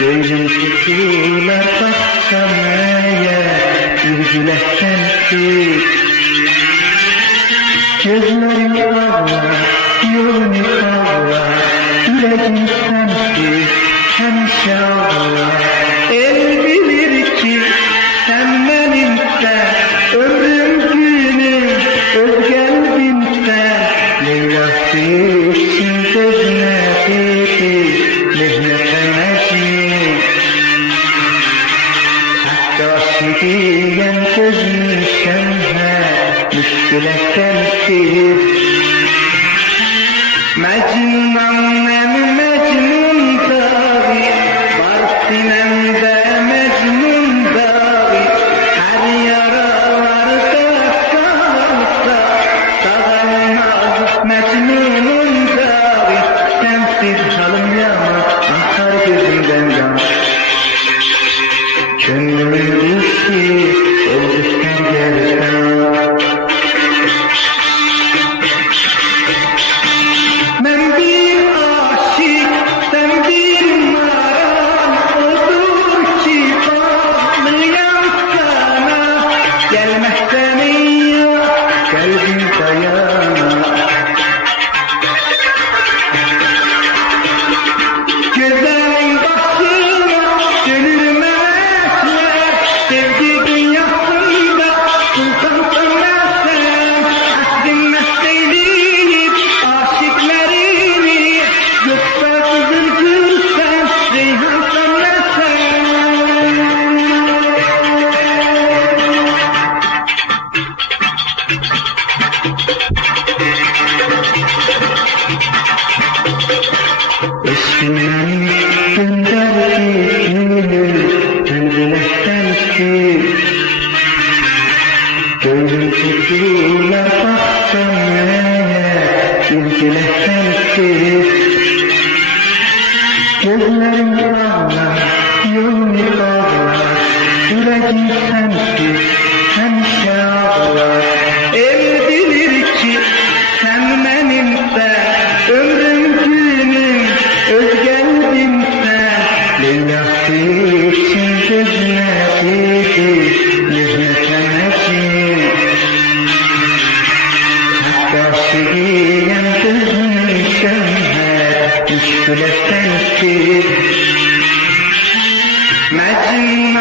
Göğün kutular baksam eğer üzületten ki gözlerim ağlar, yolunu ağlar, yüreğim sensiz hemşe ağlar. El bilir ki sen benimsen, ömrüm günüm öz kalbimsen. Leyla sevsin gözüne dedi, mehmet emecim. Hatta sidiyen gözünü şemhe, müşküle sensiz. Mecnunam nem mecnun davi, var sinemde mecnun davi. Her yaralarda sarılsa, sağalmaz mecnunun davi. Sensiz halım yaman, akar gözümden kan. Gönlümün düştü, oldu sen gelsen. Ben bir aşık, sen bir maran, odur ki bağlıyam sana. Gelmezsen ya, kalbim dayana. Gözlerin başına dönür melekler, sevgi dünyasında sultansın sen. Aklın mesleğleyip aşıklarını, yoksa üzülürsen reyhansın sen. Eşkinden gönderdiğini bülbületten ki göğün kutuyla baksam eğer ilgiletten ki gözlerim ağlar, yolunu ağlar, yüreğim sensiz hemşe ağlar. El bilir ki sen benimsen, ömrüm günüm öz kalbimsen. Leyla sevsin gözüne dedi, hizmet emecim. Hatta sidiyen gözünü şemhe, müşküle sensiz. Mecnun